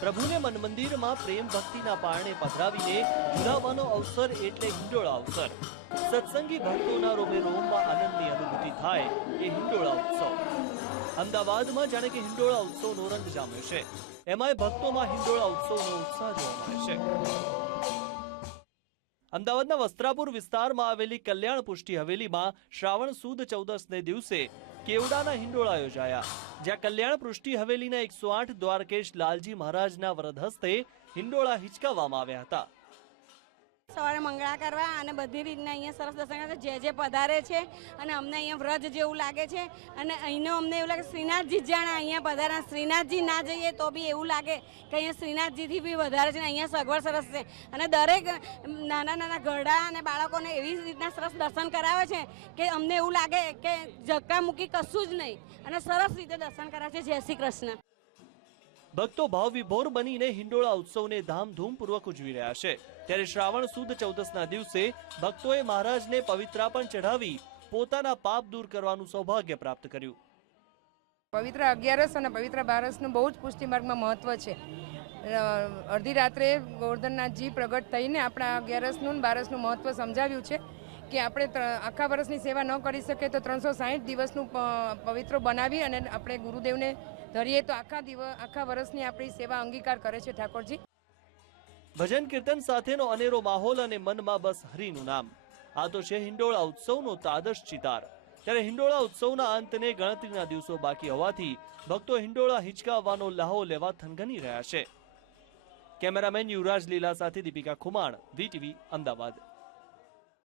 પ્રભુને મન પ્રેમ ભક્તિના પારણે પધરાવીને જોડાવાનો અવસર એટલે હિંડોળા અવસર. સત્સંગી ભક્તોના રોમે રોમમાં આનંદની અનુભૂતિ થાય એ હિંડોળા ઉત્સવ. અમદાવાદમાં જાણે કે હિંડોળા ઉત્સવનો રંગ જામ્યો છે. એમાંય ભક્તોમાં હિંડોળા ઉત્સવનો ઉત્સાહ જોવા મળે છે. અમદાવાદના વસ્ત્રાપુર વિસ્તારમાં આવેલી કલ્યાણ પુષ્ટિ હવેલીમાં શ્રાવણ સુદ ચૌદસને દિવસે કેવડાના હિંડોળા યોજાયા જ્યાં કલ્યાણ પૃષ્ઠિ હવેલીના એકસો આઠ દ્વારકેશ લાલજી મહારાજના વરદ હસ્તે હિંડોળા હિંચકાવવામાં આવ્યા હતા. મંગળા કરવા અને બધી રીતના અહીંયા સરસ દર્શન જે જે પધારે છે અને અમને અહીંયા વ્રજ જેવું લાગે છે. અને અહીંનો અમને એવું લાગે, શ્રીનાથજી જાણે અહીંયા પધારા. શ્રીનાથજી ના જઈએ તો બી એવું લાગે કે અહીંયા શ્રીનાથજીથી બી વધારે છે અહીંયા સગવડ સરસ છે. અને દરેક નાના નાના ઘરડા અને બાળકોને એવી રીતના સરસ દર્શન કરાવે છે કે અમને એવું લાગે કે ધક્કા મૂકી કશું જ નહીં. અને સરસ રીતે દર્શન કરાવે છે. જય શ્રી કૃષ્ણ. ભક્તો ભાવ વિભોર બનીને હિંડોળા ઉત્સવને ધામધૂમપૂર્વક ઉજવી રહ્યા છે. ત્યારે શ્રાવણ સુદ ચૌદસના દિવસે ભક્તોએ મહારાજને પવિત્રા પણ ચઢાવી પોતાના પાપ દૂર કરવાનું સૌભાગ્ય પ્રાપ્ત કર્યું. પવિત્ર અગિયારસ અને પવિત્ર બારસનું બહુ જ પુષ્ટિ માર્ગમાં મહત્વ છે. અડધી રાત્રે ગોવર્ધનનાથજી પ્રગટ થઈને આપણા અગિયારસનું બારસનું મહત્વ સમજાવ્યું છે કે આપણે આખા વર્ષની સેવા ન કરી શકીએ તો ત્રણસો સાહીઠ દિવસનું પવિત્ર બનાવી અને આપણે ગુરુદેવને ધરીએ તો આખા દિવસ, આખા વર્ષની આપણી સેવા અંગીકાર કરે છે ઠાકોરજી. ભજન કીર્તન સાથેનો અનેરો માહોલ અને મનમાં બસ હરિનું નામ. આ તો છે હિંડોળા ઉત્સવનો તાદશ ચિતાર. ત્યારે હિંડોળા ઉત્સવના અંતને ગણતરીના દિવસો બાકી હોવાથી ભક્તો હિંડોળા હિંચકાવવાનો લહાવો લેવા થનગની રહ્યા છે. કેમેરામેન યુવરાજ લીલા સાથે દીપિકા ખુમાણ વીટીવી અમદાવાદ.